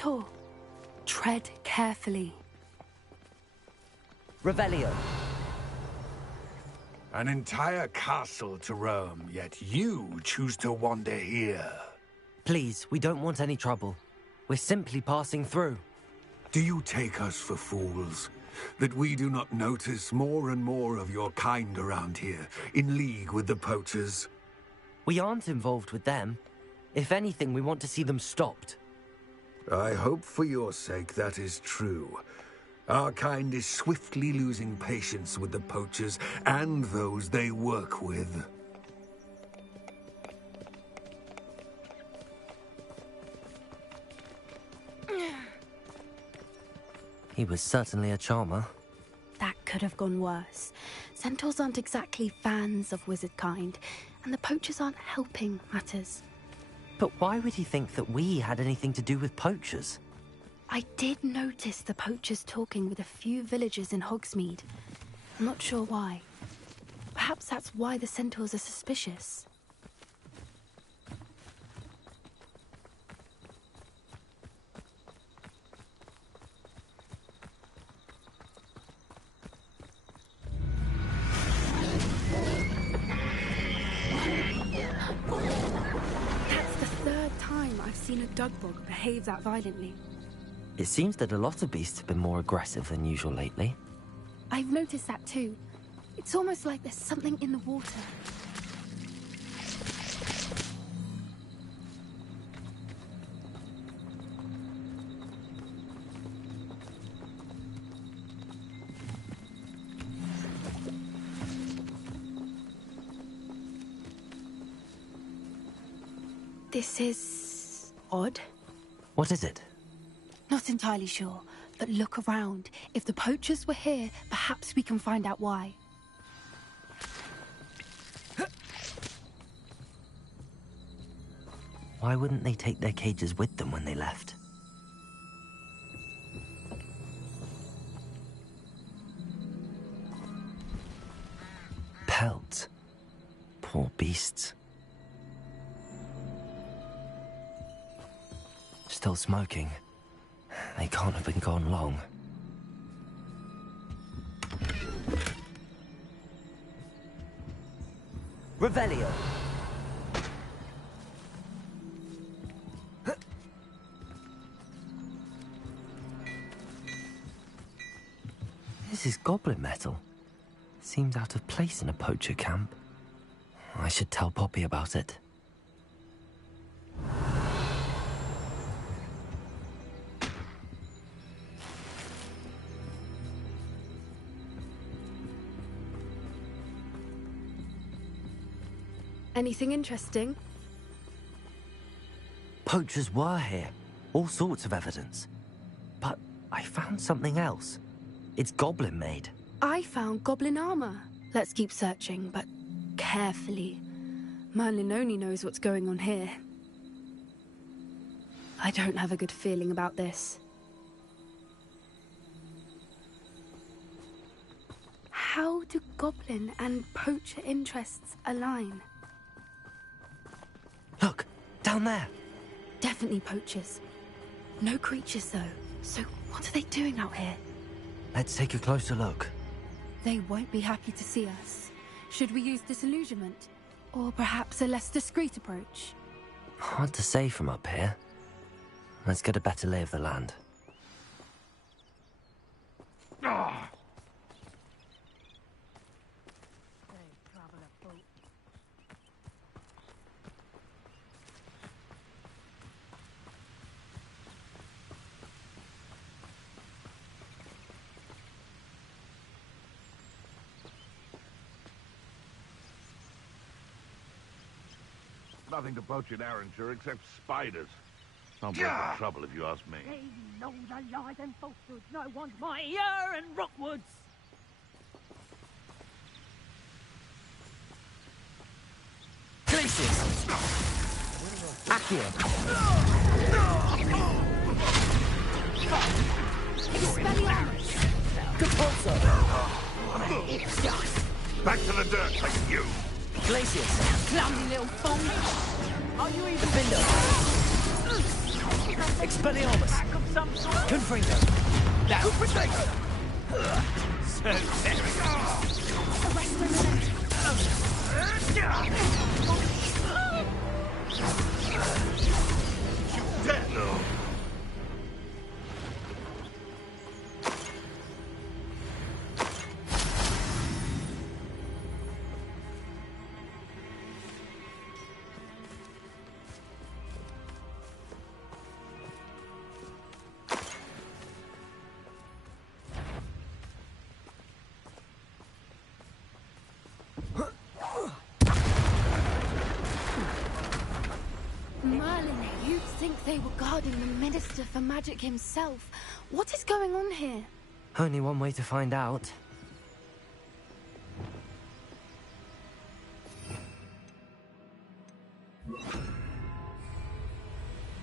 centaur. Tread carefully. Revelio. An entire castle to roam, yet you choose to wander here. Please, we don't want any trouble. We're simply passing through. Do you take us for fools? That we do not notice more and more of your kind around here, in league with the poachers? We aren't involved with them. If anything, we want to see them stopped. I hope for your sake that is true. Our kind is swiftly losing patience with the poachers and those they work with. He was certainly a charmer. That could have gone worse. Centaurs aren't exactly fans of wizard kind, and the poachers aren't helping matters. But why would he think that we had anything to do with poachers? I did notice the poachers talking with a few villagers in Hogsmeade. I'm not sure why. Perhaps that's why the centaurs are suspicious. That's the third time I've seen a dugbog behave that violently. It seems that a lot of beasts have been more aggressive than usual lately. I've noticed that too. It's almost like there's something in the water. This is odd. What is it? Not entirely sure, but look around. If the poachers were here, perhaps we can find out why. Why wouldn't they take their cages with them when they left? Pelts. Poor beasts. Still smoking. They can't have been gone long. Revelio! This is goblin metal. Seems out of place in a poacher camp. I should tell Poppy about it. Anything interesting? Poachers were here. All sorts of evidence. But I found something else. It's goblin made. I found goblin armor. Let's keep searching, but carefully. Merlin only knows what's going on here. I don't have a good feeling about this. How do goblin and poacher interests align? Look, down there. Definitely poachers. No creatures, though. So what are they doing out here? Let's take a closer look. They won't be happy to see us. Should we use disillusionment? Or perhaps a less discreet approach? Hard to say from up here. Let's get a better lay of the land. Nothing to poach in Arranshire except spiders. Some worth the trouble, if you ask me. They know the lies and falsehoods. No one's mightier in Rockwoods. Glacius! Accio! Expelliarmus! Capulso! Back to the dirt, thank you! Glacius! Clumsy little thong. Are you even... Defender! Expelliarmus! Pack of some sort. Confringo! Now! So, there we go! Arresto Memento. You dare no! Merlin, you'd think they were guarding the Minister for Magic himself. What is going on here? Only one way to find out.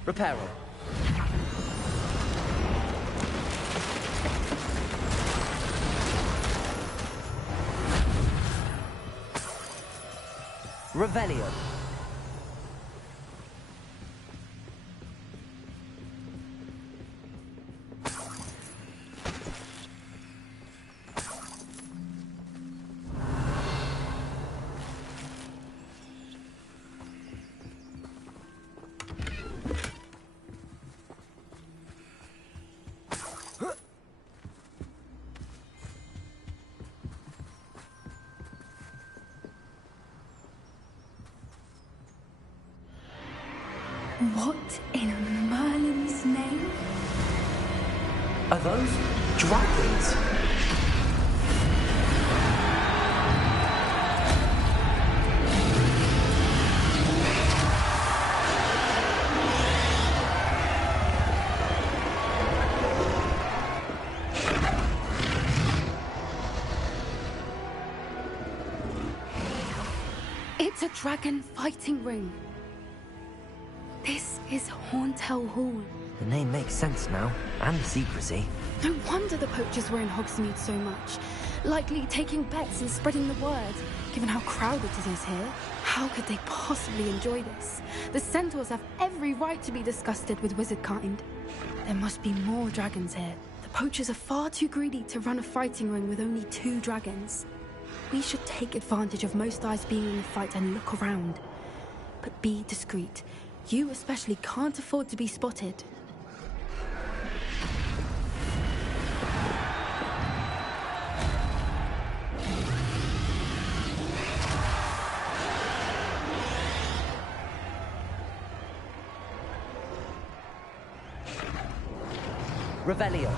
Reparo. Revelio. What in Merlin's name? Are those dragons? It's a dragon fighting ring. This is Hauntel Hall. The name makes sense now, and the secrecy. No wonder the poachers were in Hogsmeade so much. Likely taking bets and spreading the word. Given how crowded it is here, how could they possibly enjoy this? The centaurs have every right to be disgusted with wizard kind. There must be more dragons here. The poachers are far too greedy to run a fighting ring with only 2 dragons. We should take advantage of most eyes being in the fight and look around. But be discreet. You especially can't afford to be spotted. Revelio.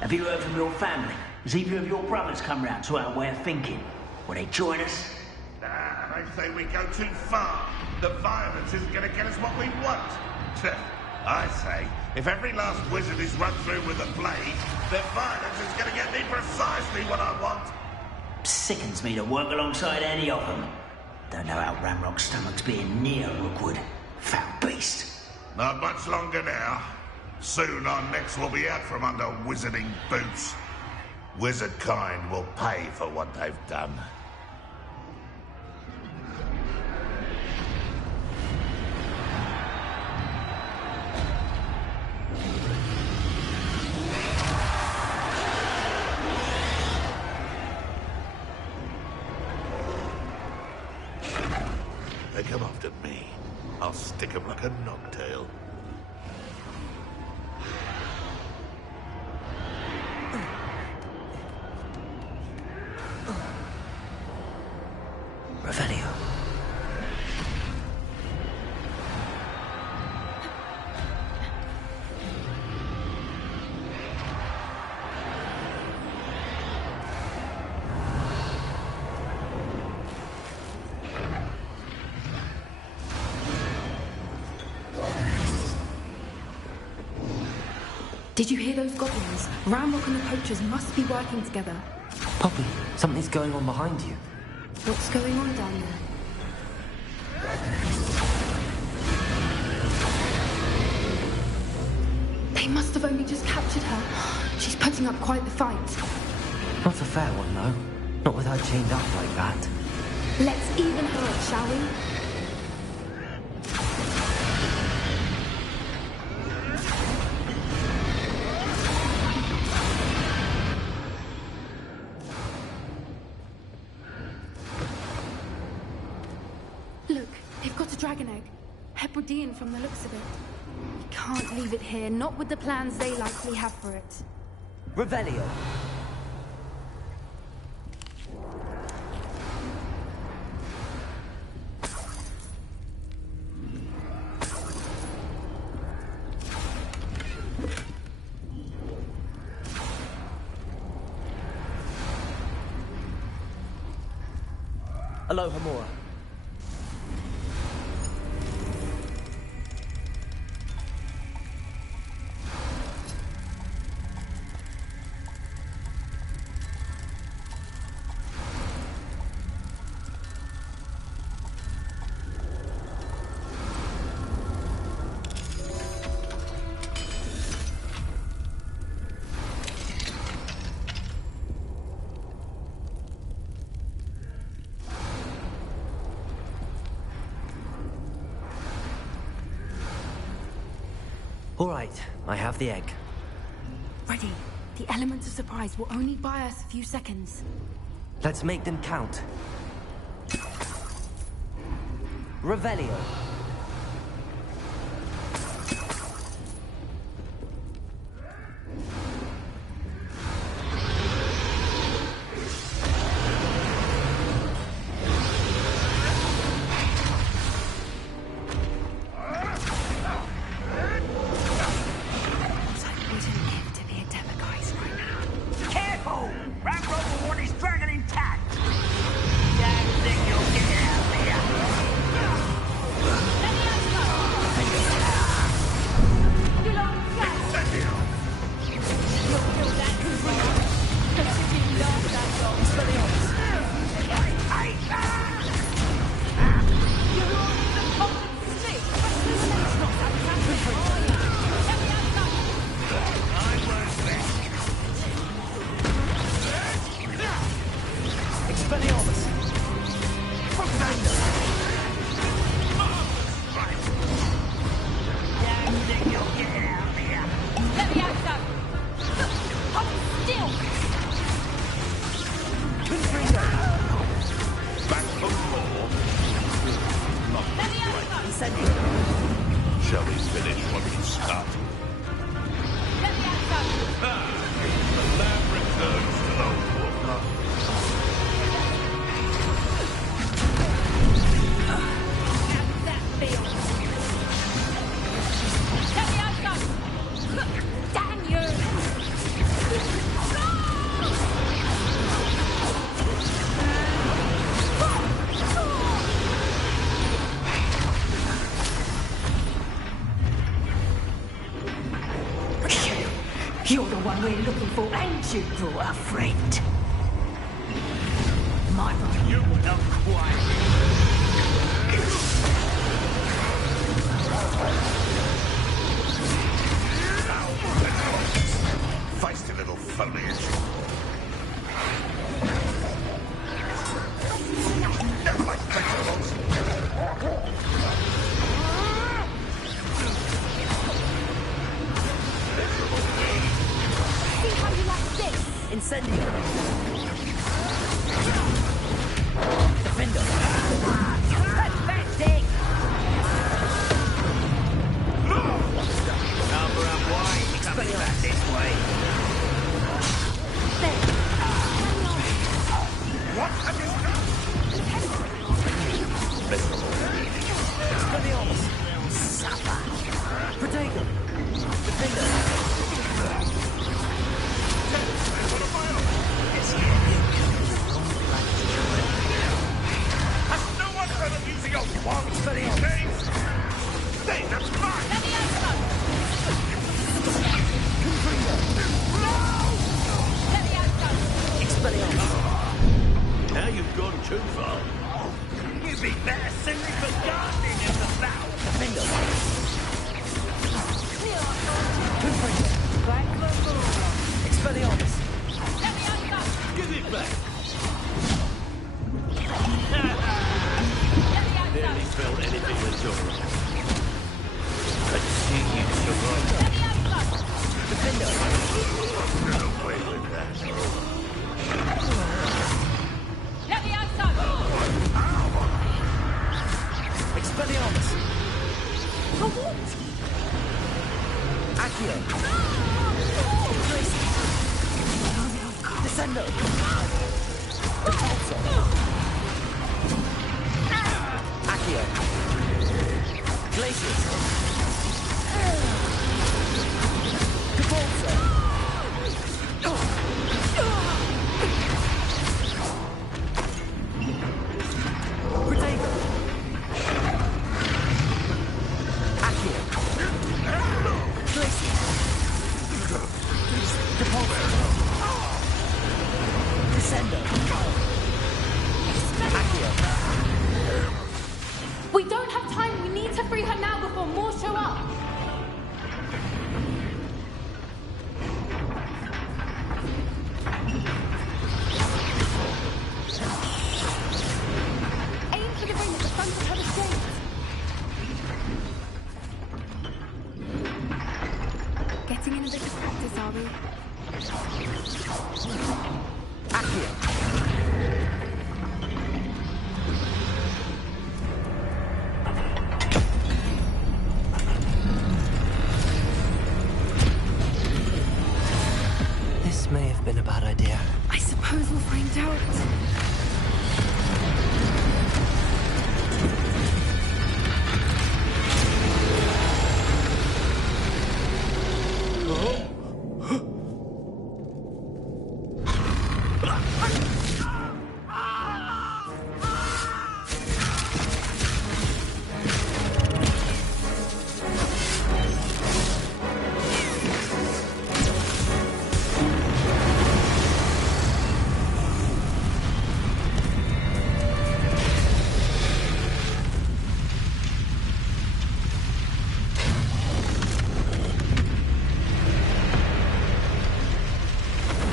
Have you heard from your family? Has either of your brothers come round to our way of thinking? Will they join us? Nah, they say we go too far. The violence isn't going to get us what we want. I say, if every last wizard is run through with a blade, the violence is going to get me precisely what I want. Sickens me to work alongside any of them. Don't know how Ramrock's stomach's being near Rookwood. Foul beast. Not much longer now. Soon our necks will be out from under wizarding boots. Wizard kind will pay for what they've done. They come after me. I'll stick 'em like a knocktail. Revelio. Did you hear those goblins? Ramrock and the poachers must be working together. Poppy, something's going on behind you. What's going on down there? They must have only just captured her. She's putting up quite the fight. Not a fair one, though. Not with her chained up like that. Let's even her up, shall we? Look, they've got a dragon egg. Hebridean from the looks of it. We can't leave it here, not with the plans they likely have for it. Revelio. Aloha Mora. All right, I have the egg. Ready. The element of surprise will only buy us a few seconds. Let's make them count. Revelio. Careful! Ramrock will want his dragon intact! Don't think you'll get it out there! been looking for, and you brought a friend. My brother, you were not quite. Feisty little foliage. Never like vegetables. See how you like this? Incendio! Defender! Pathetic! Number and white. Coming back this way. What have you done? Expelliarmus! Suffer! Protego! Defender! Has no one heard of using a wand these days? Hey, that's mine! Expelliarmus! Now you've gone too far. You'd be better simply for gardening in the battle. Defender! Expelliarmus! Give it back. Nearly felt anything at all. Let's see you survive. Defender! Get away with that. Expelliarmus! Accio! Descendo! Repulsor! Accio! Glacius! Repulsor! Protego! Accio! Glacius! Repulsor! Descendo! Accio! We don't have time. We need to free her now before more show up. Aim for the ring at the front of her estate. Getting in a bit of practice, are we? Accio! This may have been a bad idea. I suppose we'll find out.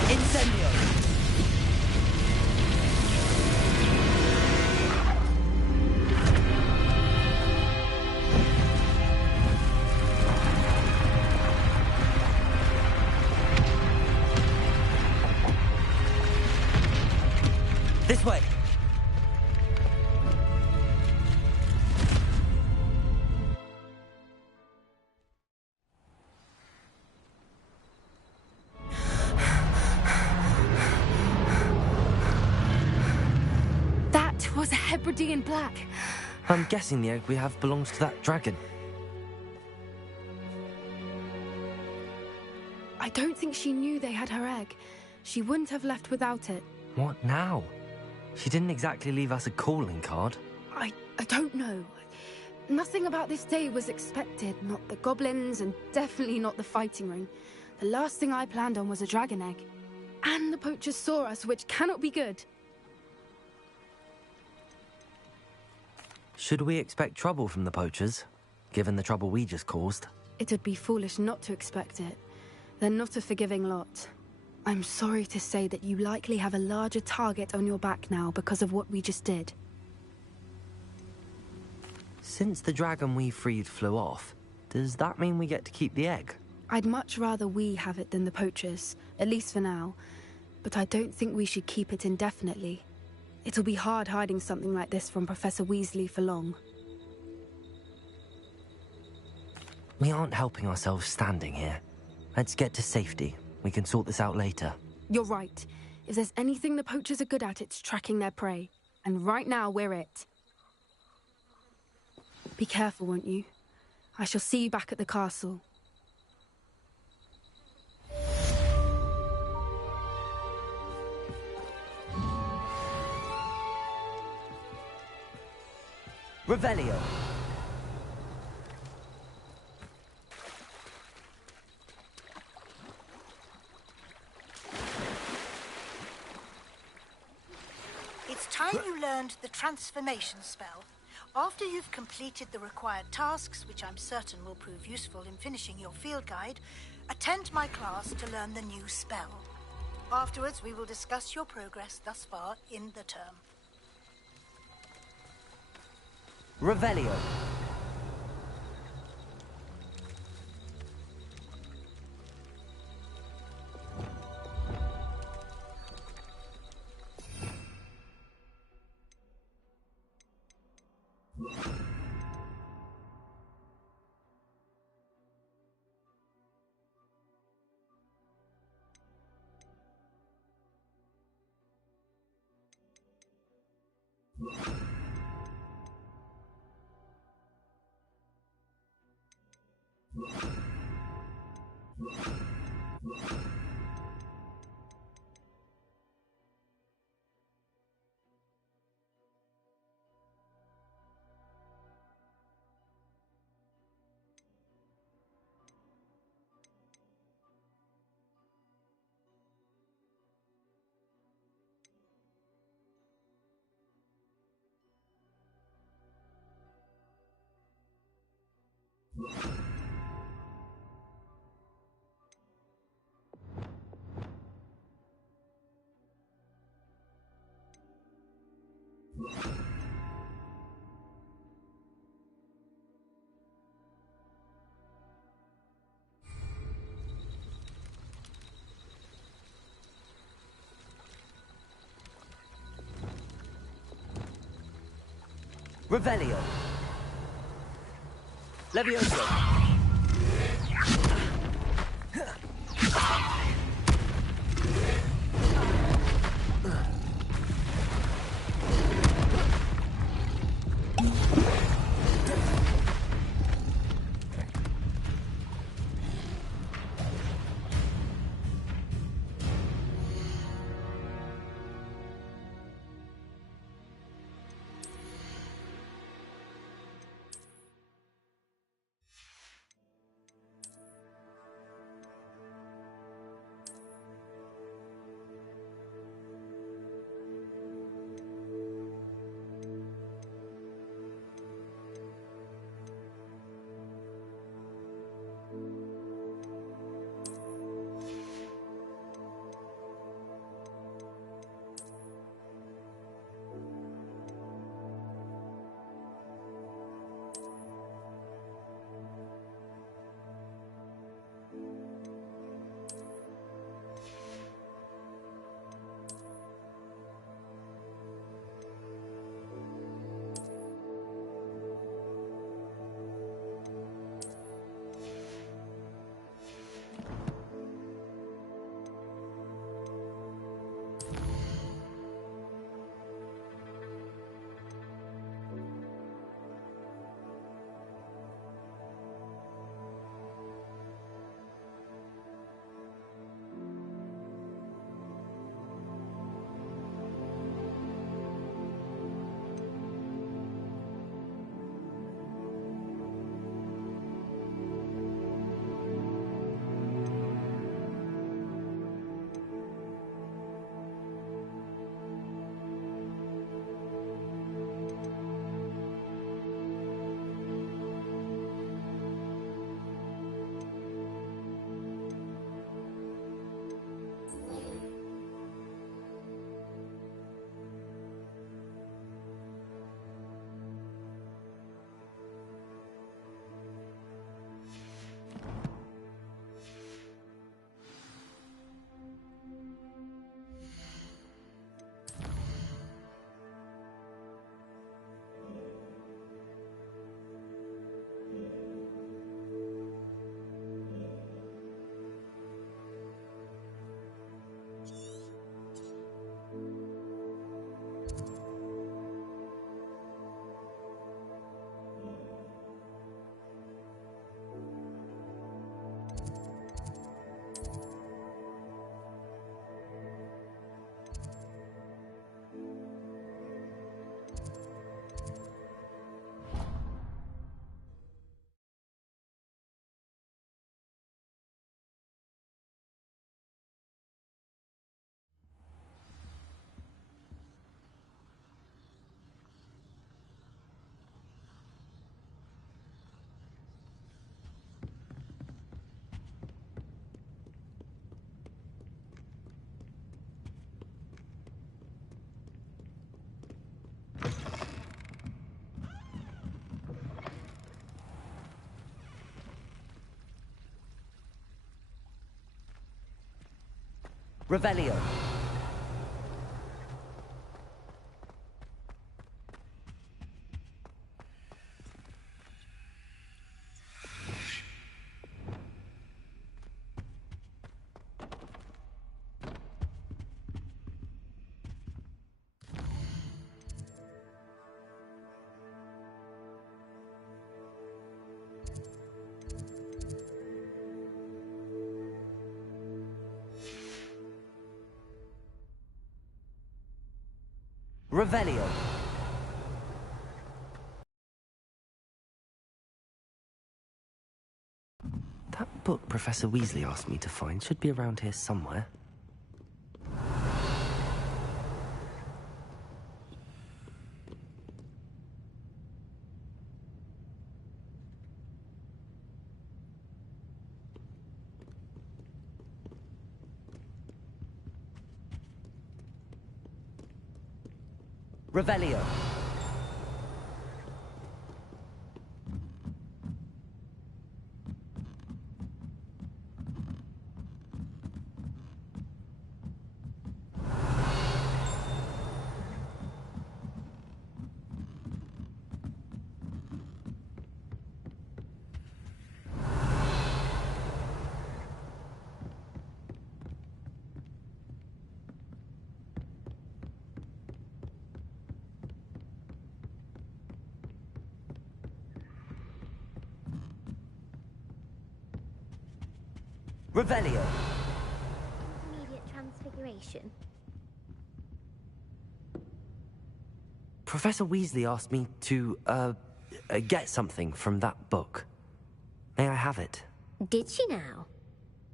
Incendio! This way! That was a Hebridean black. I'm guessing the egg we have belongs to that dragon. I don't think she knew they had her egg. She wouldn't have left without it. What now? She didn't exactly leave us a calling card. I don't know. Nothing about this day was expected. Not the goblins, and definitely not the fighting ring. The last thing I planned on was a dragon egg. And the poachers saw us, which cannot be good. Should we expect trouble from the poachers, given the trouble we just caused? It would be foolish not to expect it. They're not a forgiving lot. I'm sorry to say that you likely have a larger target on your back now because of what we just did. Since the dragon we freed flew off, does that mean we get to keep the egg? I'd much rather we have it than the poachers, at least for now. But I don't think we should keep it indefinitely. It'll be hard hiding something like this from Professor Weasley for long. We aren't helping ourselves standing here. Let's get to safety. We can sort this out later. You're right. If there's anything the poachers are good at, it's tracking their prey. And right now, we're it. Be careful, won't you? I shall see you back at the castle. Revelio. It's time you learned the transformation spell. After you've completed the required tasks, which I'm certain will prove useful in finishing your field guide, attend my class to learn the new spell. Afterwards, we will discuss your progress thus far in the term. Revelio. Revelio. Levioso. Revelio. Revelio. That book Professor Weasley asked me to find should be around here somewhere. Revelio. Revelio. Immediate transfiguration. Professor Weasley asked me to, get something from that book. May I have it? Did she now?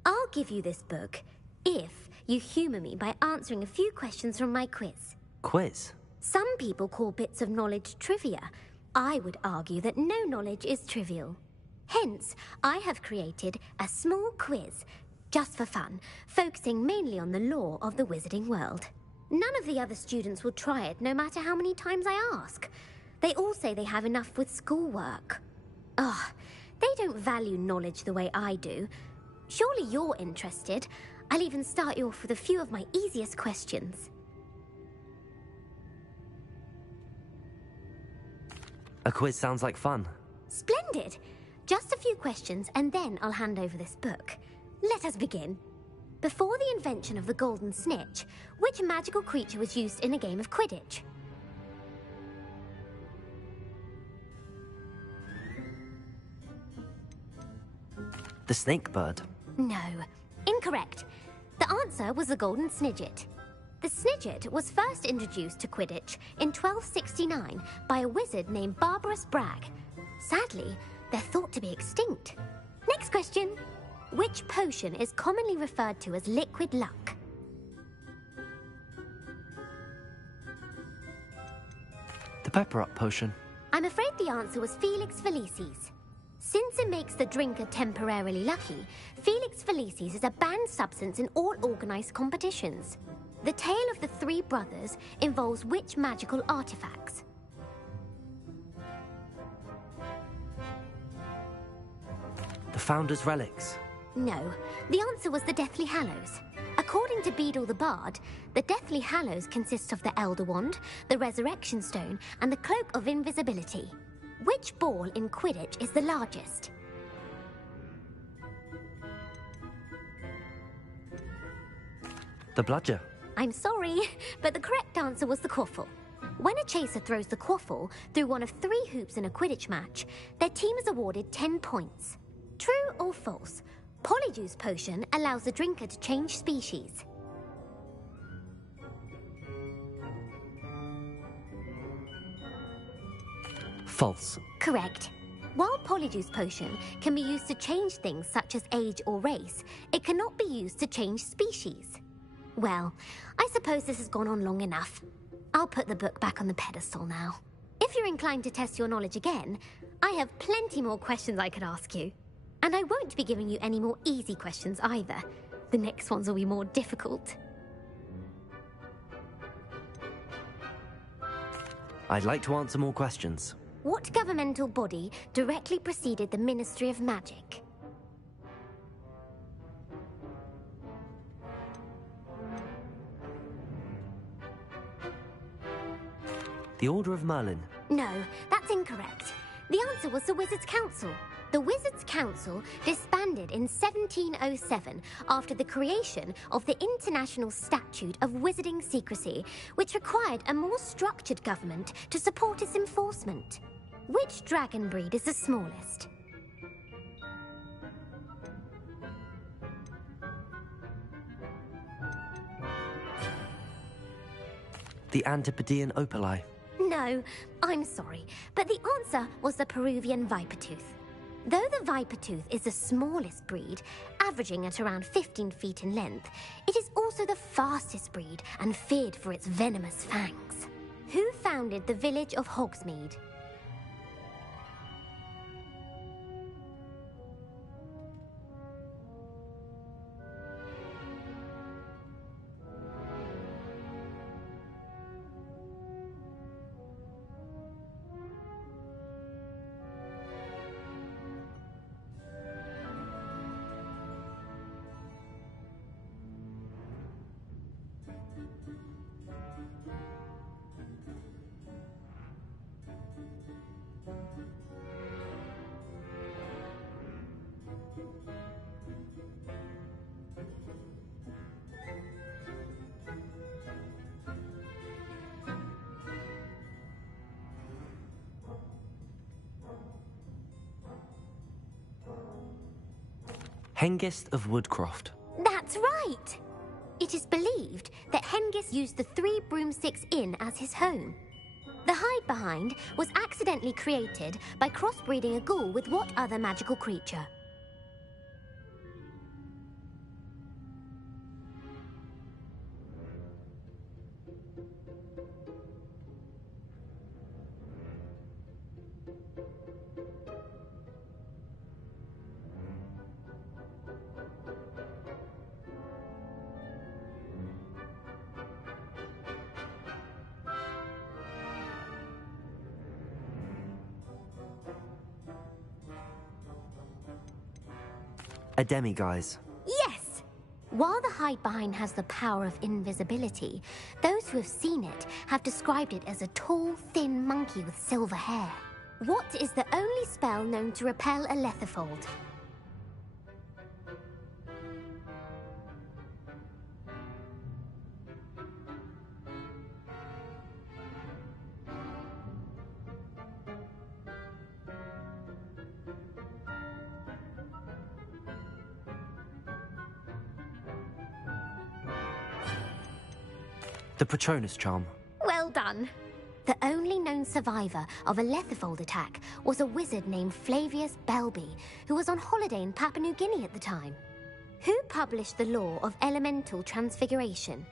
I'll give you this book if you humour me by answering a few questions from my quiz. Quiz? Some people call bits of knowledge trivia. I would argue that no knowledge is trivial. Hence, I have created a small quiz, just for fun, focusing mainly on the lore of the wizarding world. None of the other students will try it, no matter how many times I ask. They all say they have enough with schoolwork. Ugh, they don't value knowledge the way I do. Surely you're interested. I'll even start you off with a few of my easiest questions. A quiz sounds like fun. Splendid! Just a few questions, and then I'll hand over this book. Let us begin. Before the invention of the golden snitch, which magical creature was used in a game of Quidditch? The snake bird. No, incorrect. The answer was the golden snidget. The snidget was first introduced to Quidditch in 1269 by a wizard named Barbarous Bragg. Sadly, they're thought to be extinct. Next question. Which potion is commonly referred to as liquid luck? The pepper up potion. I'm afraid the answer was Felix Felicis. Since it makes the drinker temporarily lucky, Felix Felicis is a banned substance in all organised competitions. The tale of the three brothers involves which magical artifacts? The Founder's Relics. No, the answer was the Deathly Hallows. According to Beadle the Bard, the Deathly Hallows consists of the Elder Wand, the Resurrection Stone, and the Cloak of Invisibility. Which ball in Quidditch is the largest? The bludger. I'm sorry, but the correct answer was the quaffle. When a chaser throws the quaffle through one of 3 hoops in a Quidditch match, their team is awarded 10 points. True or false? Polyjuice potion allows the drinker to change species. False. Correct. While Polyjuice potion can be used to change things such as age or race, it cannot be used to change species. Well, I suppose this has gone on long enough. I'll put the book back on the pedestal now. If you're inclined to test your knowledge again, I have plenty more questions I could ask you. And I won't be giving you any more easy questions either. The next ones will be more difficult. I'd like to answer more questions. What governmental body directly preceded the Ministry of Magic? The Order of Merlin. No, that's incorrect. The answer was the Wizards' Council. The Wizards' Council disbanded in 1707 after the creation of the International Statute of Wizarding Secrecy, which required a more structured government to support its enforcement. Which dragon breed is the smallest? The Antipodean Opali. No, I'm sorry, but the answer was the Peruvian Vipertooth. Though the Vipertooth is the smallest breed, averaging at around 15 feet in length, it is also the fastest breed and feared for its venomous fangs. Who founded the village of Hogsmeade? Hengist of Woodcroft. That's right! It is believed that Hengist used the Three Broomsticks Inn as his home. The hide-behind was accidentally created by crossbreeding a ghoul with what other magical creature? A demiguise. Yes! While the hide-behind has the power of invisibility, those who have seen it have described it as a tall, thin monkey with silver hair. What is the only spell known to repel a lethifold? The Patronus charm. Well done. The only known survivor of a lethifold attack was a wizard named Flavius Belby, who was on holiday in Papua New Guinea at the time. Who published the law of elemental transfiguration?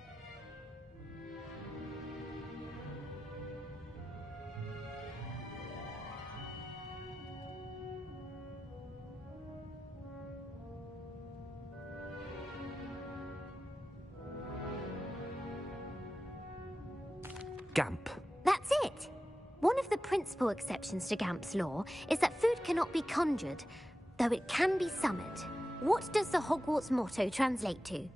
Gamp. That's it! One of the principal exceptions to Gamp's law is that food cannot be conjured, though it can be summoned. What does the Hogwarts motto translate to?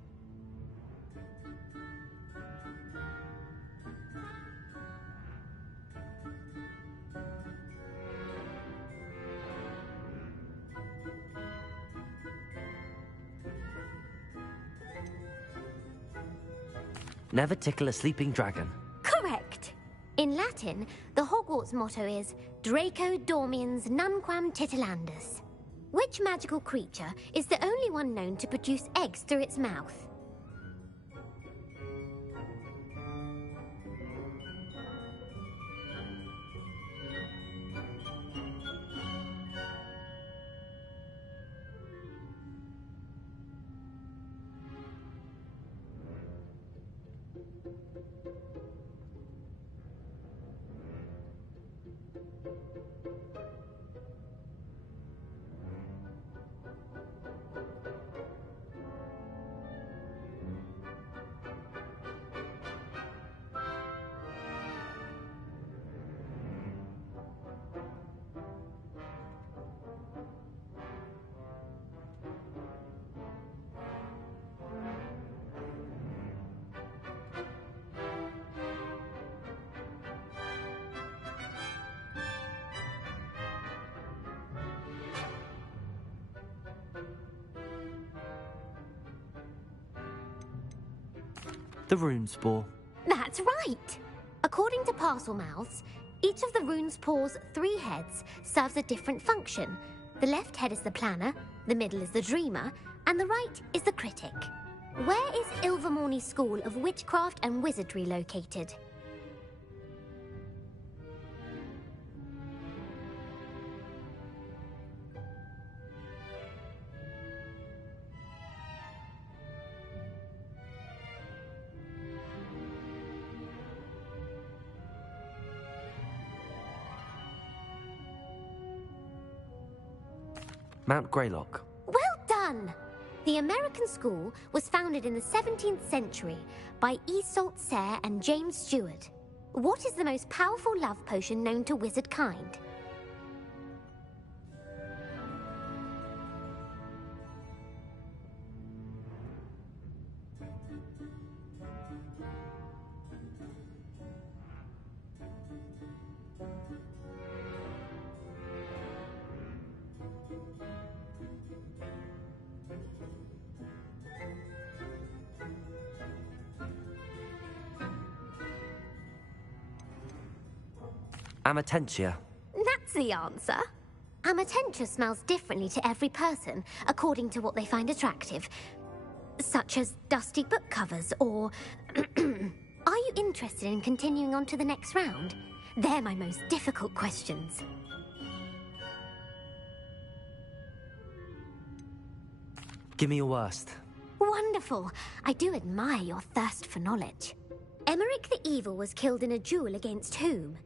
Never tickle a sleeping dragon. Correct! In Latin, the Hogwarts motto is Draco Dormiens Nunquam Titilandus. Which magical creature is the only one known to produce eggs through its mouth? The rune spore. That's right! According to Parcel Mouths, each of the rune spore's 3 heads serves a different function. The left head is the planner, the middle is the dreamer, and the right is the critic. Where is Ilvermorny's School of Witchcraft and Wizardry located? Mount Greylock. Well done! The American school was founded in the 17th century by Isolde Sayre and James Stewart. What is the most powerful love potion known to wizard kind? Amatentia. That's the answer. Amatentia smells differently to every person, according to what they find attractive. Such as dusty book covers, or... Are you interested in continuing on to the next round? They're my most difficult questions. Give me your worst. Wonderful. I do admire your thirst for knowledge. Emmerich the Evil was killed in a duel against whom?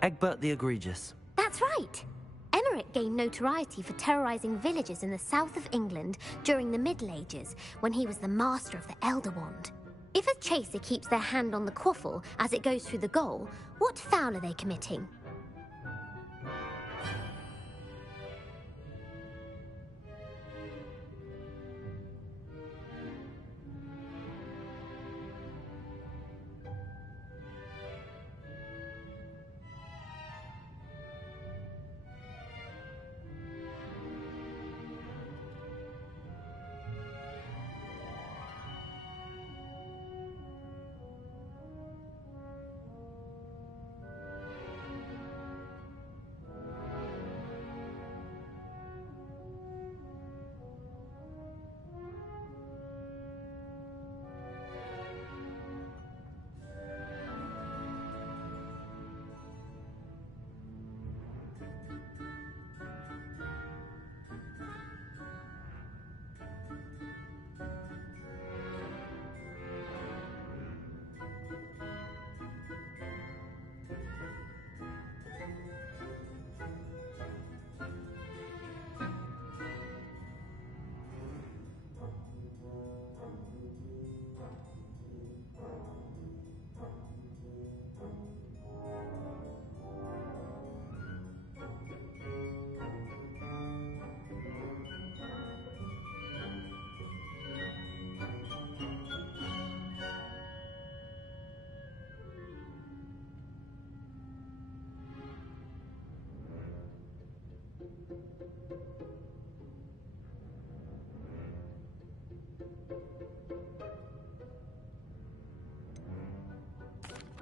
Egbert the Egregious. That's right. Emmerich gained notoriety for terrorizing villages in the south of England during the Middle Ages, when he was the master of the Elder Wand. If a chaser keeps their hand on the quaffle as it goes through the goal, what foul are they committing?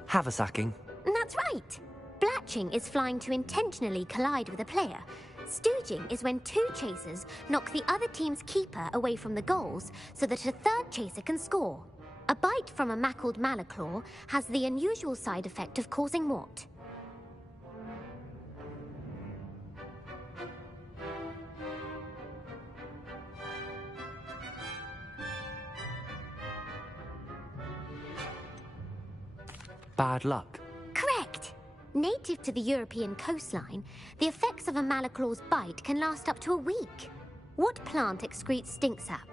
Haversacking. That's right. Blatching is flying to intentionally collide with a player. Stooging is when 2 chasers knock the other team's keeper away from the goals so that a third chaser can score. A bite from a mackled malaclaw has the unusual side effect of causing what? Bad luck. Correct. Native to the European coastline, the effects of a malaclaw's bite can last up to a week. What plant excretes stink sap?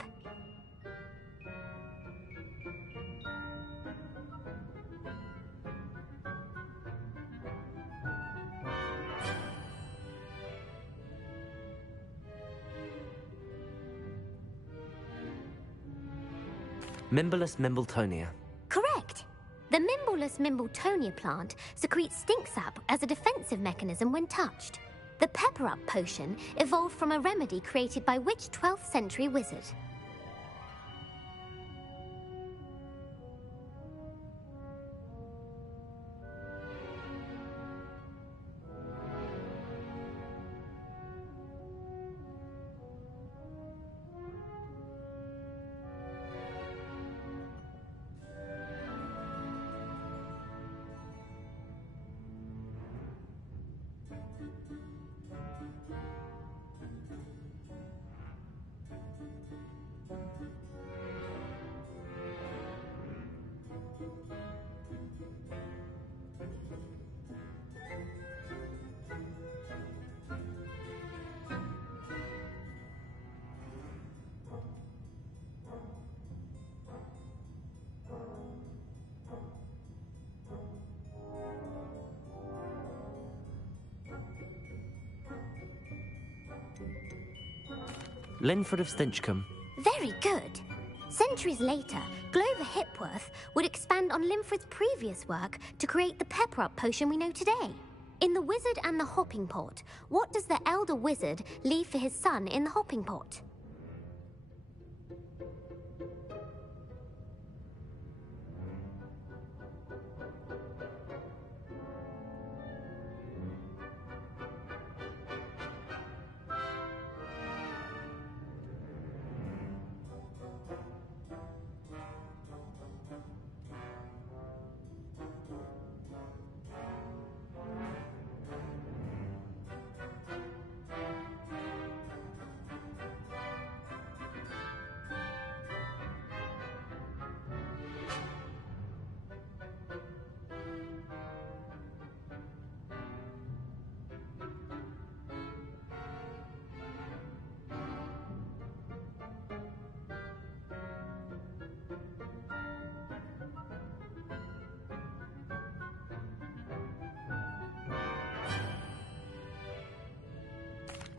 Mimbolus mimbletonia. Correct. The Mimbolus mimbletonia plant secretes stink sap as a defensive mechanism when touched. The pepper-up potion evolved from a remedy created by which 12th century wizard? Linford of Stinchcombe. Very good. Centuries later, Glover Hipworth would expand on Linford's previous work to create the pepper-up potion we know today. In The Wizard and the Hopping Pot, what does the elder wizard leave for his son in the hopping pot?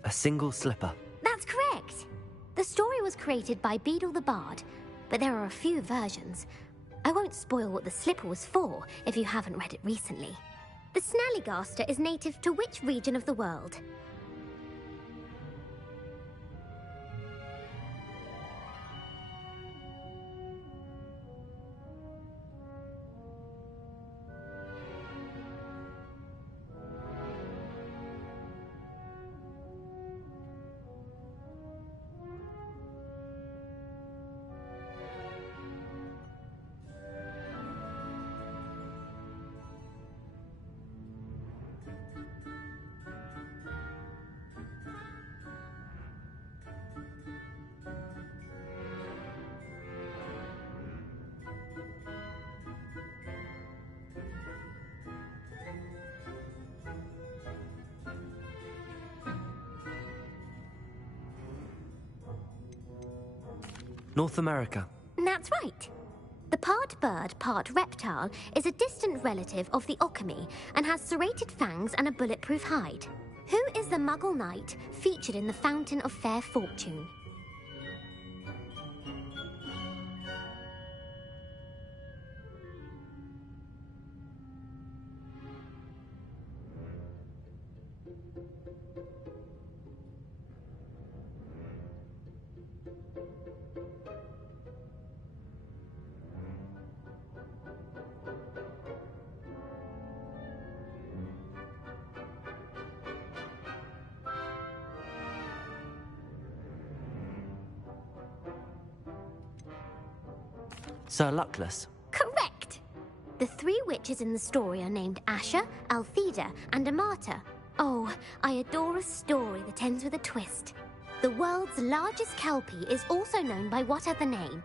A single slipper. That's correct. The story was created by Beadle the Bard, but there are a few versions. I won't spoil what the slipper was for if you haven't read it recently. The Snallygaster is native to which region of the world? North America. That's right. The part bird, part reptile is a distant relative of the Occamy and has serrated fangs and a bulletproof hide. Who is the Muggle knight featured in the Fountain of Fair Fortune? Sir Luckless. Correct! The three witches in the story are named Asher, Altheda, and Amata. Oh, I adore a story that ends with a twist. The world's largest kelpie is also known by what other name?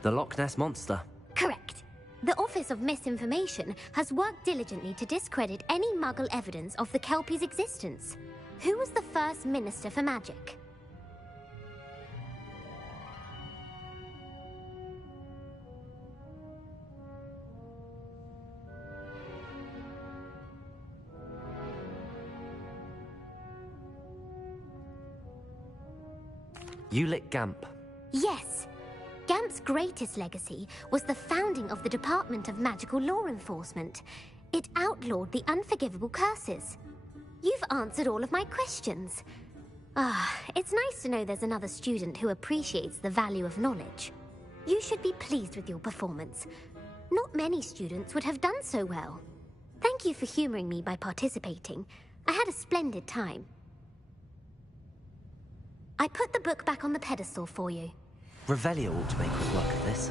The Loch Ness Monster. Correct. The Office of Misinformation has worked diligently to discredit any Muggle evidence of the Kelpie's existence. Who was the first Minister for Magic? Ulick Gamp. Yes. Gamp's greatest legacy was the founding of the Department of Magical Law Enforcement. It outlawed the unforgivable curses. You've answered all of my questions. It's nice to know there's another student who appreciates the value of knowledge. You should be pleased with your performance. Not many students would have done so well. Thank you for humoring me by participating. I had a splendid time. I put the book back on the pedestal for you. Revelio ought to make quick work of this.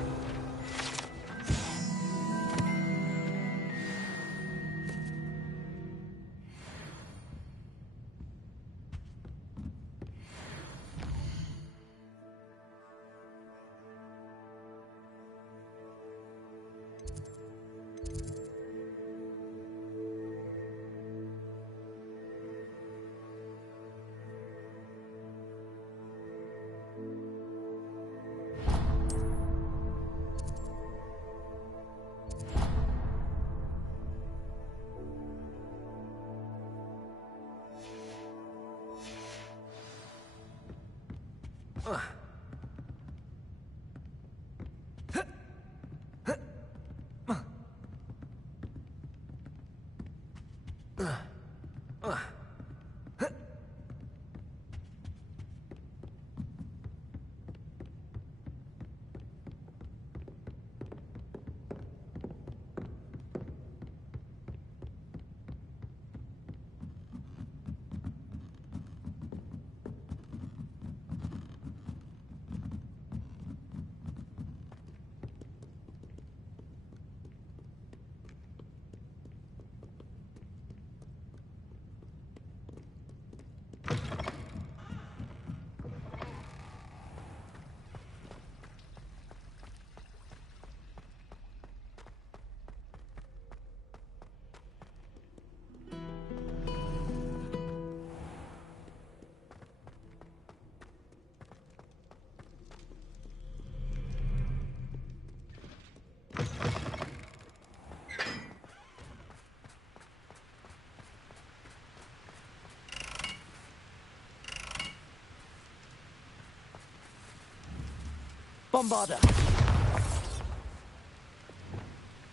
Bombarda.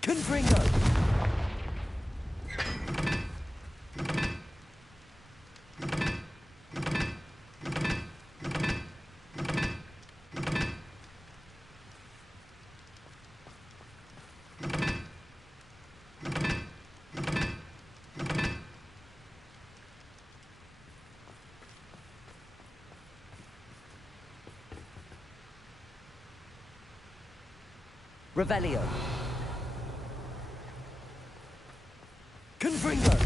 Confringo. Revelio. Confringo.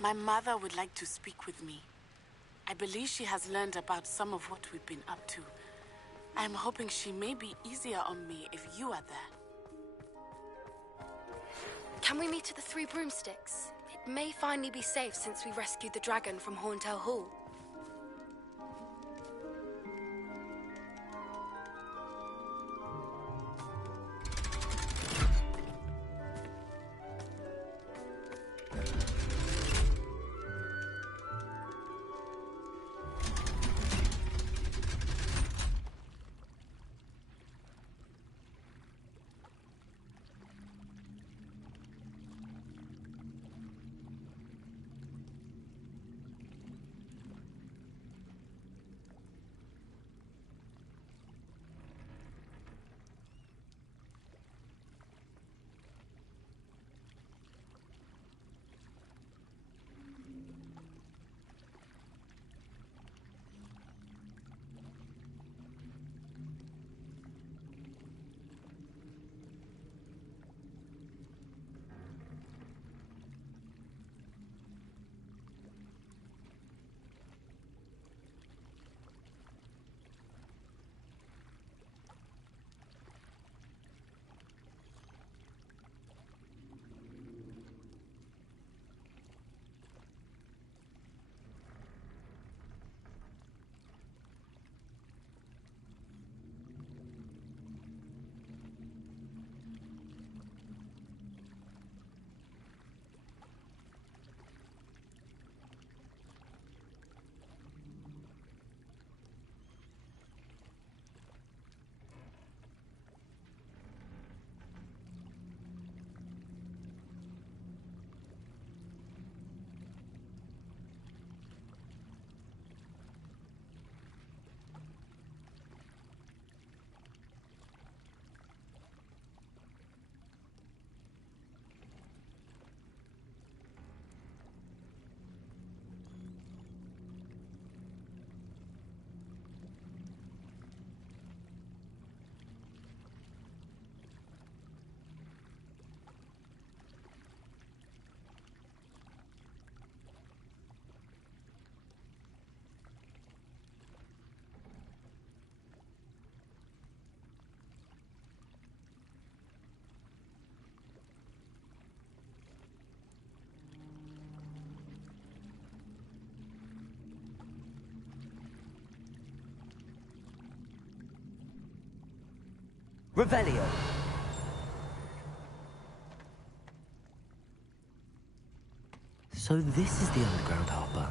My mother would like to speak with me. I believe she has learned about some of what we've been up to. I'm hoping she may be easier on me if you are there. Can we meet at the Three Broomsticks? It may finally be safe since we rescued the dragon from Horntail Hall. Revelio. So this is the underground harbour.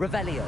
Revelio.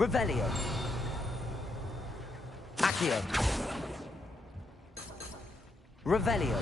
Revelio. Accio. Revelio.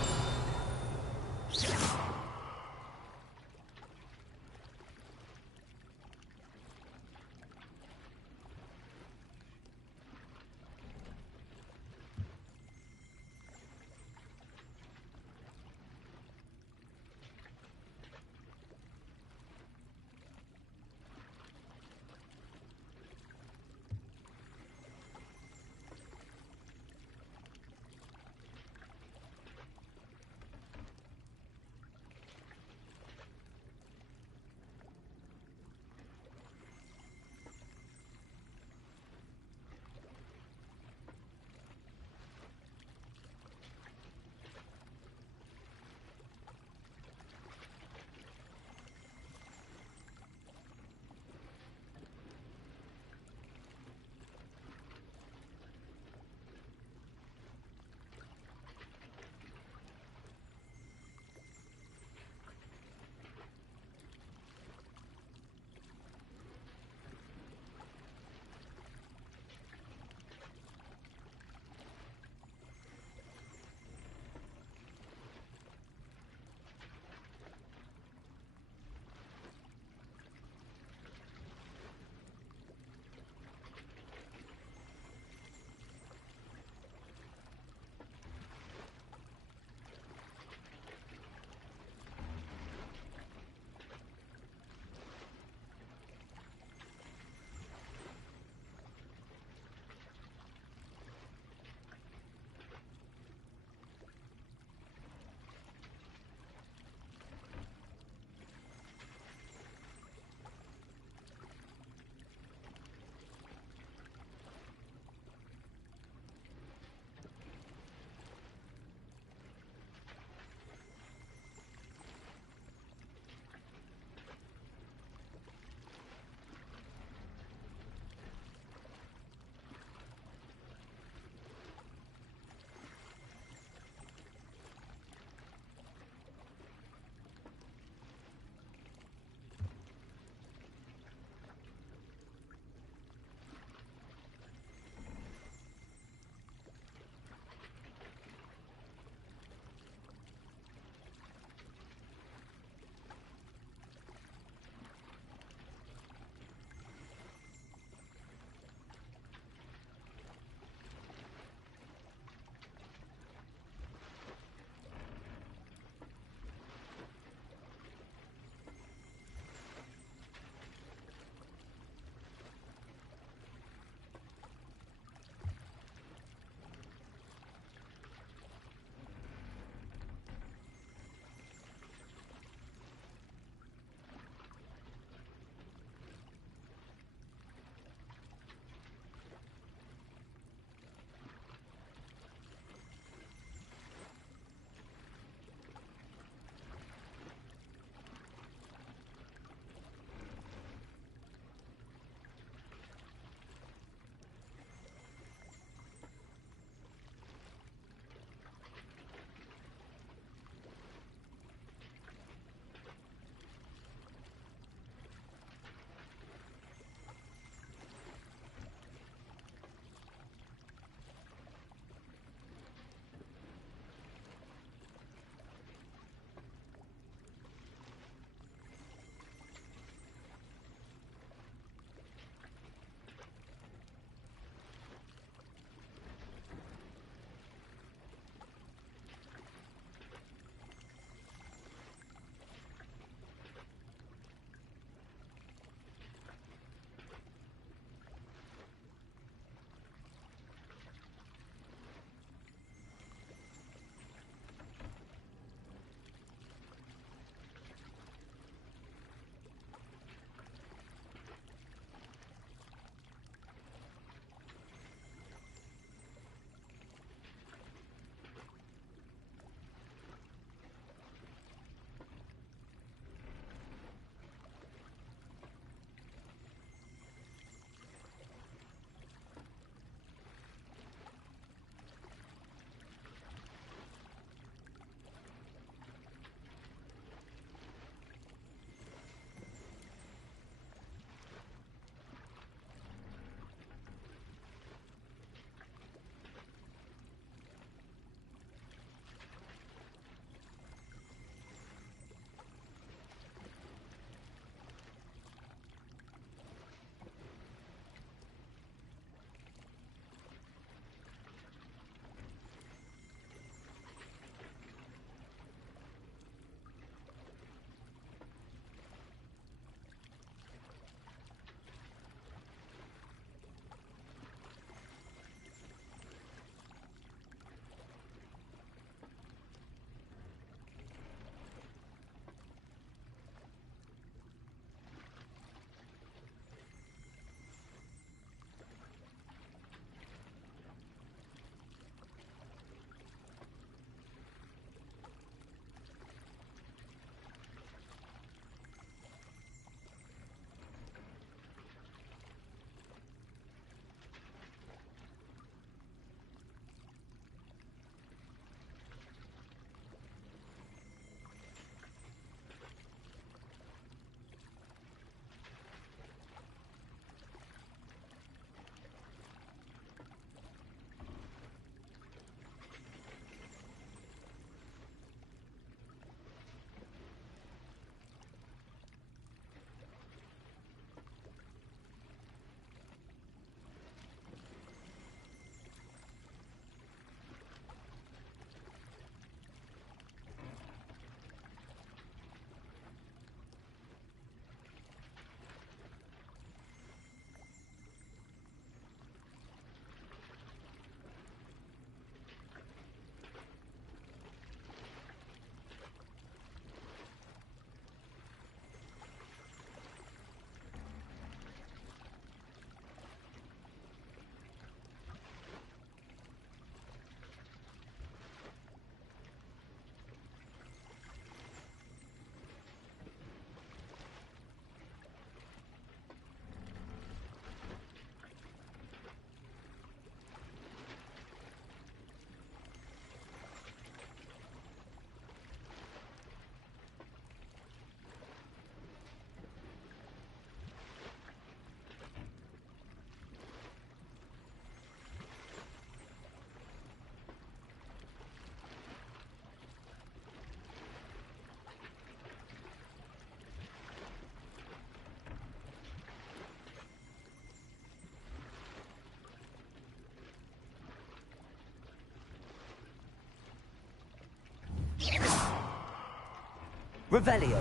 Revelio.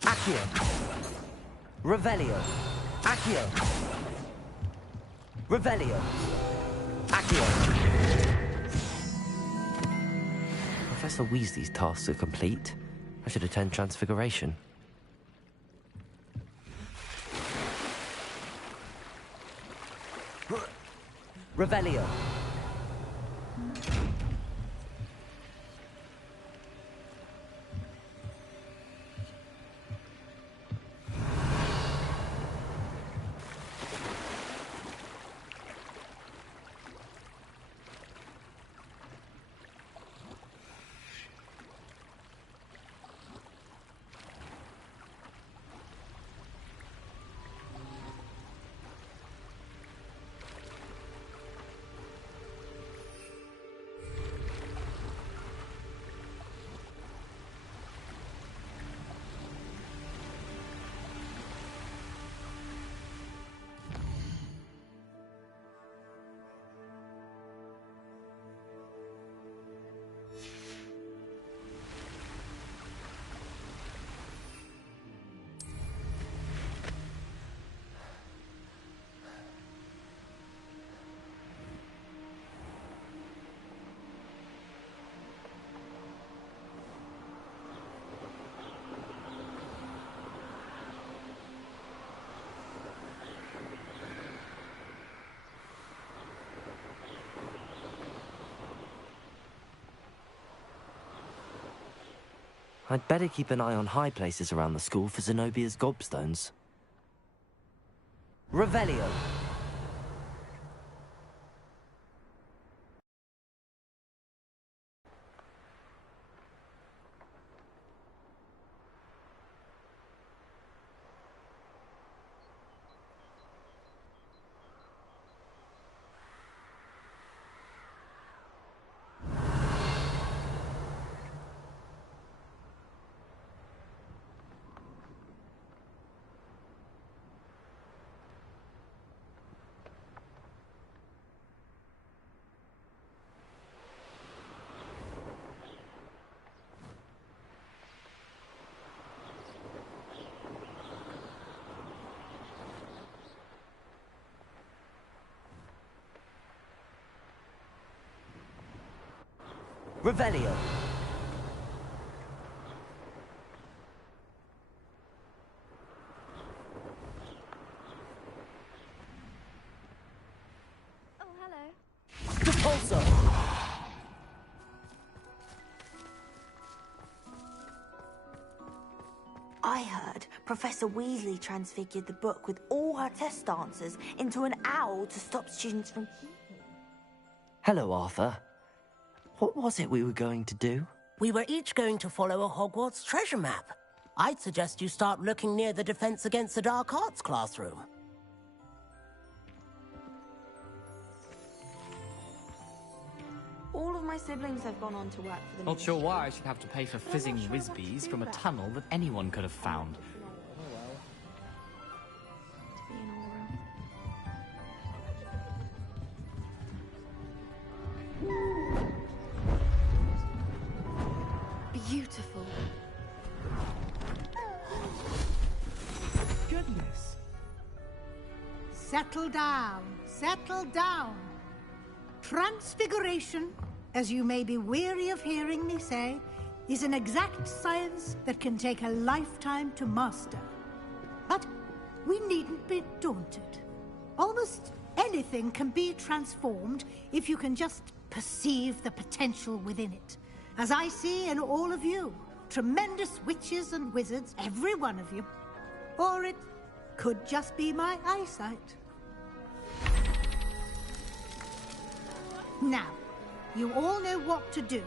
Accio. Revelio. Accio. Revelio. Accio. Professor Weasley's tasks are complete. I should attend Transfiguration. Revelio. I'd better keep an eye on high places around the school for Zenobia's gobstones. Revelio. Revelio. Oh, hello. Repulsor. I heard Professor Weasley transfigured the book with all her test answers into an owl to stop students from... Hello, Arthur. What was it we were going to do? We were each going to follow a Hogwarts treasure map. I'd suggest you start looking near the Defense Against the Dark Arts classroom. All of my siblings have gone on to work for the... Not sure why I should have to pay for fizzing whiz-bees from a tunnel that anyone could have found. Beautiful. Goodness. Settle down. Settle down. Transfiguration, as you may be weary of hearing me say, is an exact science that can take a lifetime to master. But we needn't be daunted. Almost anything can be transformed if you can just perceive the potential within it. As I see in all of you, tremendous witches and wizards, every one of you. Or it could just be my eyesight. Now, you all know what to do.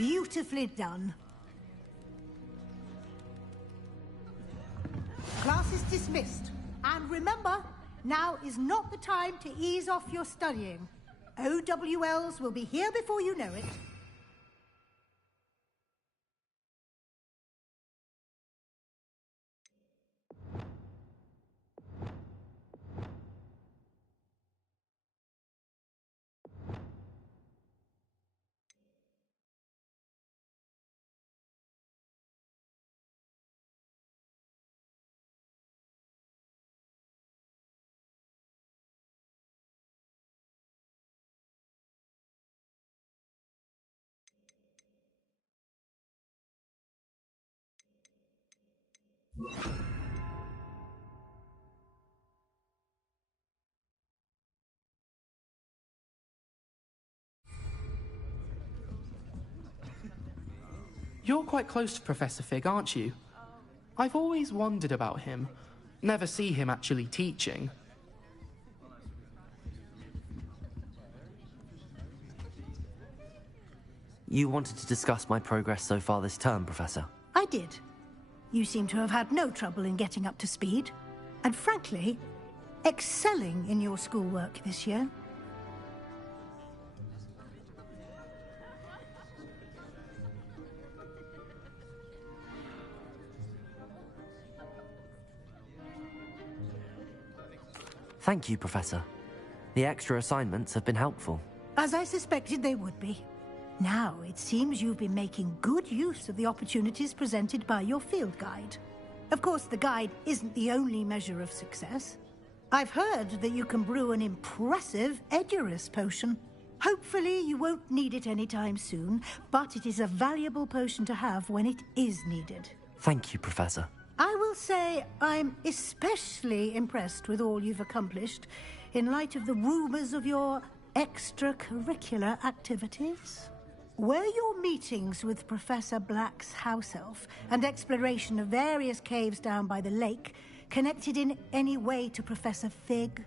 Beautifully done. Class is dismissed. And remember, now is not the time to ease off your studying. OWLs will be here before you know it. You're quite close to Professor Fig, aren't you? I've always wondered about him. Never see him actually teaching. You wanted to discuss my progress so far this term, Professor? I did. You seem to have had no trouble in getting up to speed. And frankly, excelling in your schoolwork this year. Thank you, Professor. The extra assignments have been helpful. As I suspected they would be. Now, it seems you've been making good use of the opportunities presented by your field guide. Of course, the guide isn't the only measure of success. I've heard that you can brew an impressive Edurus potion. Hopefully, you won't need it anytime soon, but it is a valuable potion to have when it is needed. Thank you, Professor. I will say I'm especially impressed with all you've accomplished in light of the rumors of your extracurricular activities. Were your meetings with Professor Black's house elf and exploration of various caves down by the lake connected in any way to Professor Fig?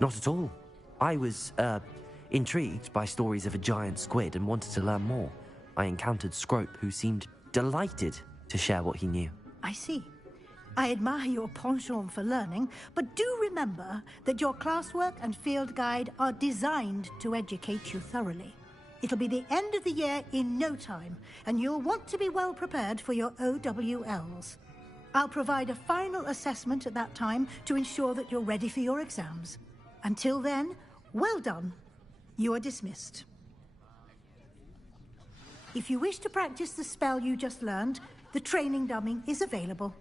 Not at all. I was, intrigued by stories of a giant squid and wanted to learn more. I encountered Scrope, who seemed delighted to share what he knew. I see. I admire your penchant for learning, but do remember that your classwork and field guide are designed to educate you thoroughly. It'll be the end of the year in no time, and you'll want to be well prepared for your OWLs. I'll provide a final assessment at that time to ensure that you're ready for your exams. Until then, well done. You are dismissed. If you wish to practice the spell you just learned, the training dummy is available.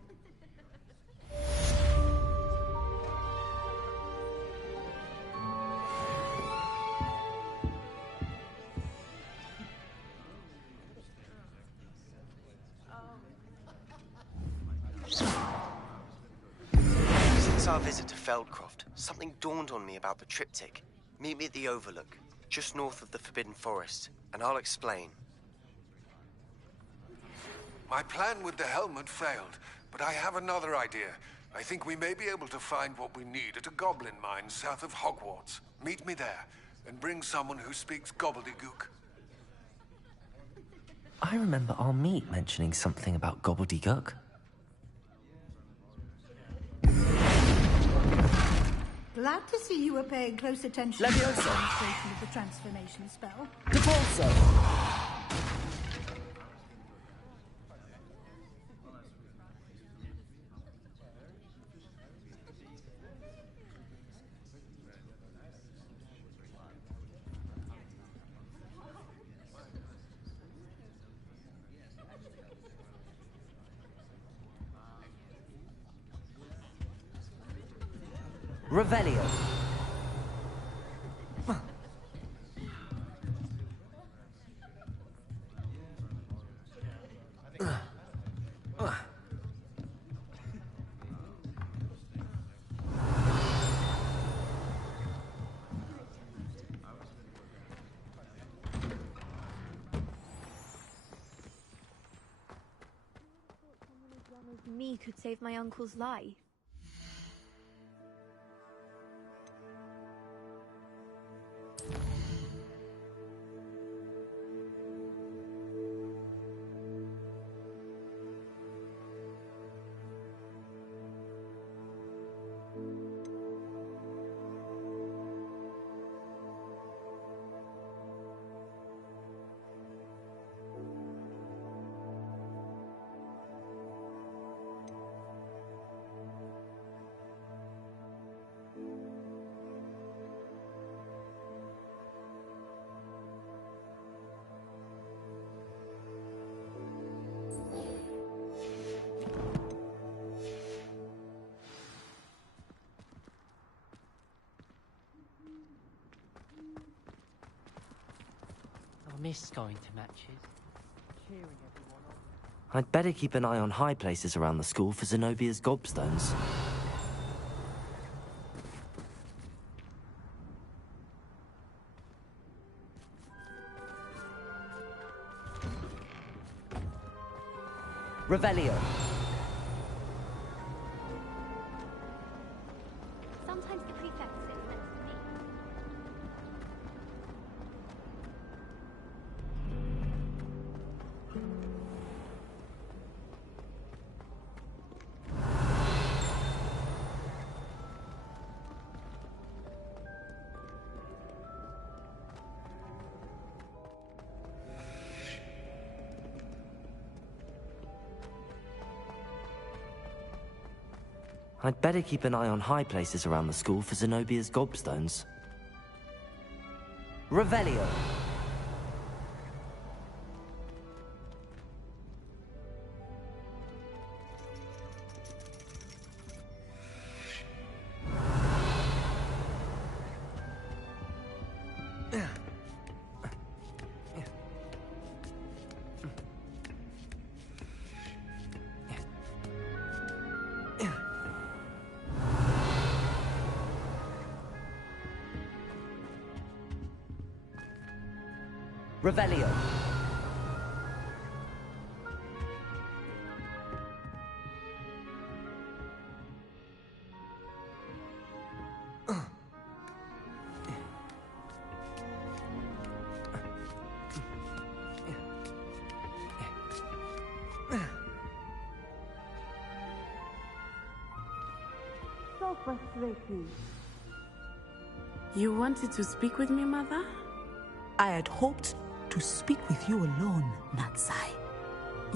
Since our visit to Feldcroft, something dawned on me about the triptych. Meet me at the Overlook, just north of the Forbidden Forest, and I'll explain. My plan with the helmet failed, but I have another idea. I think we may be able to find what we need at a goblin mine south of Hogwarts. Meet me there, and bring someone who speaks gobbledygook. I remember our meet mentioning something about gobbledygook. Glad to see you were paying close attention to the demonstration of the transformation spell. Revelio. me could save my uncle's life. I miss going to matches. Cheering everyone on. I'd better keep an eye on high places around the school for Zenobia's gobstones. Revelio. Sometimes the prefect sits next to me. I'd better keep an eye on high places around the school for Zenobia's gobstones. Revelio. Revelio. So frustrating. You wanted to speak with me, Mother? I had hoped to speak with you alone, Natsai.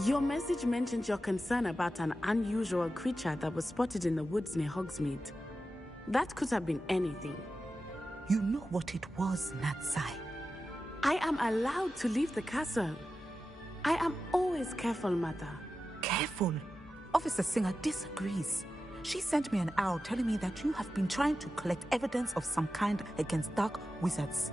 Your message mentioned your concern about an unusual creature that was spotted in the woods near Hogsmeade. That could have been anything. You know what it was, Natsai. I am allowed to leave the castle. I am always careful, Mother. Careful? Officer Singer disagrees. She sent me an owl telling me that you have been trying to collect evidence of some kind against dark wizards.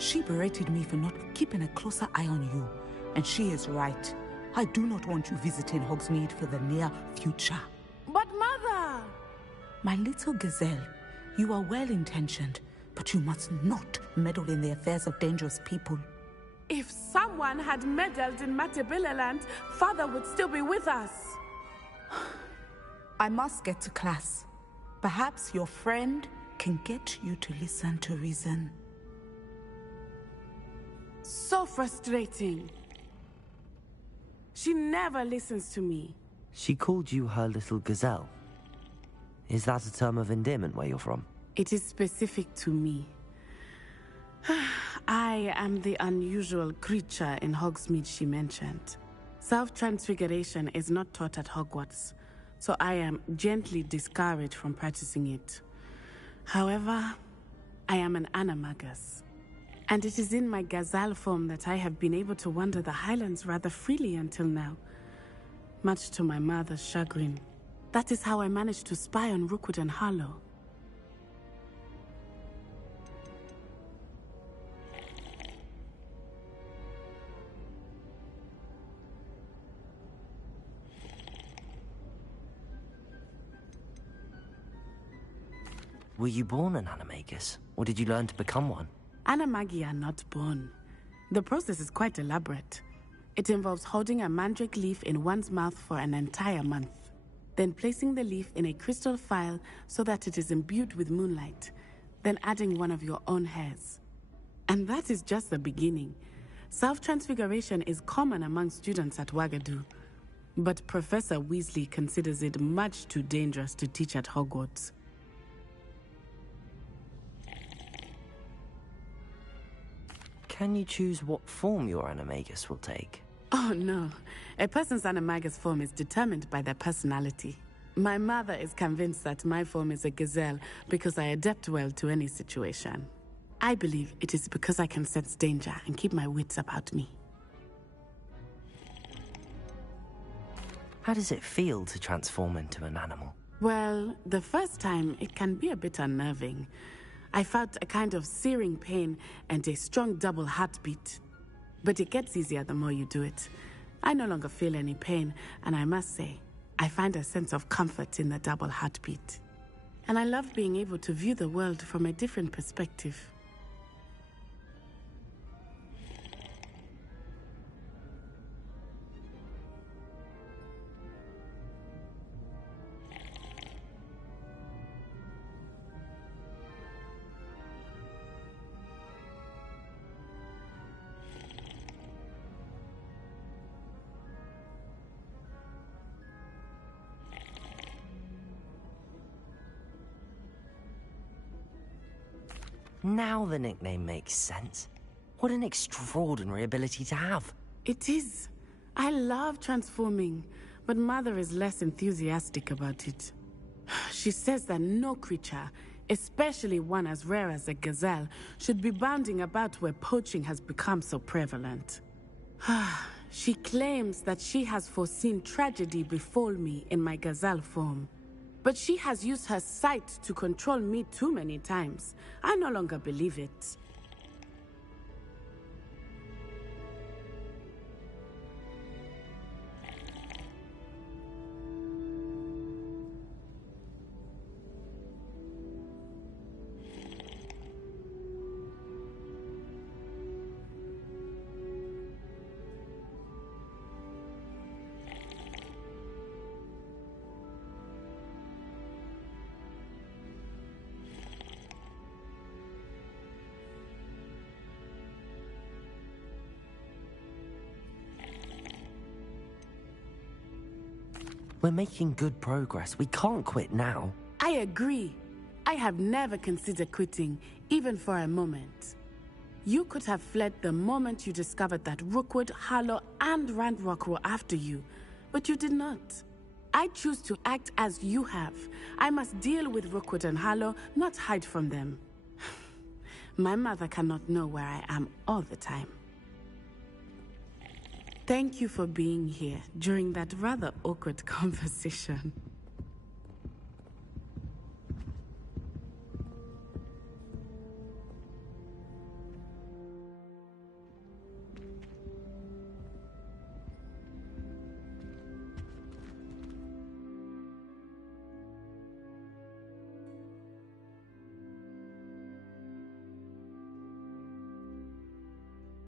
She berated me for not keeping a closer eye on you, and she is right. I do not want you visiting Hogsmeade for the near future. But Mother! My little gazelle, you are well-intentioned, but you must not meddle in the affairs of dangerous people. If someone had meddled in Matabeleland, Father would still be with us. I must get to class. Perhaps your friend can get you to listen to reason. So frustrating. She never listens to me. She called you her little gazelle. Is that a term of endearment where you're from? It is specific to me. I am the unusual creature in Hogsmeade she mentioned. Self-transfiguration is not taught at Hogwarts, so I am gently discouraged from practicing it. However, I am an animagus. And it is in my gazelle form that I have been able to wander the Highlands rather freely until now. Much to my mother's chagrin. That is how I managed to spy on Rookwood and Harlow. Were you born an animagus, or did you learn to become one? Animagi are not born. The process is quite elaborate. It involves holding a mandrake leaf in one's mouth for an entire month. then placing the leaf in a crystal phial so that it is imbued with moonlight, then adding one of your own hairs. And that is just the beginning. Self-transfiguration is common among students at Wagadu, but Professor Weasley considers it much too dangerous to teach at Hogwarts. Can you choose what form your animagus will take? Oh no, a person's animagus form is determined by their personality. My mother is convinced that my form is a gazelle because I adapt well to any situation. I believe it is because I can sense danger and keep my wits about me. How does it feel to transform into an animal? Well, the first time it can be a bit unnerving. I felt a kind of searing pain and a strong double heartbeat. But it gets easier the more you do it. I no longer feel any pain, and I must say, I find a sense of comfort in the double heartbeat. And I love being able to view the world from a different perspective. Now the nickname makes sense. What an extraordinary ability to have. It is. I love transforming, but Mother is less enthusiastic about it. She says that no creature, especially one as rare as a gazelle, should be bounding about where poaching has become so prevalent. She claims that she has foreseen tragedy befall me in my gazelle form. But she has used her sight to control me too many times. I no longer believe it. We're making good progress. We can't quit now. I agree. I have never considered quitting, even for a moment. You could have fled the moment you discovered that Rookwood, Harlow, and Ranrock were after you, but you did not. I choose to act as you have. I must deal with Rookwood and Harlow, not hide from them. My mother cannot know where I am all the time. Thank you for being here during that rather awkward conversation.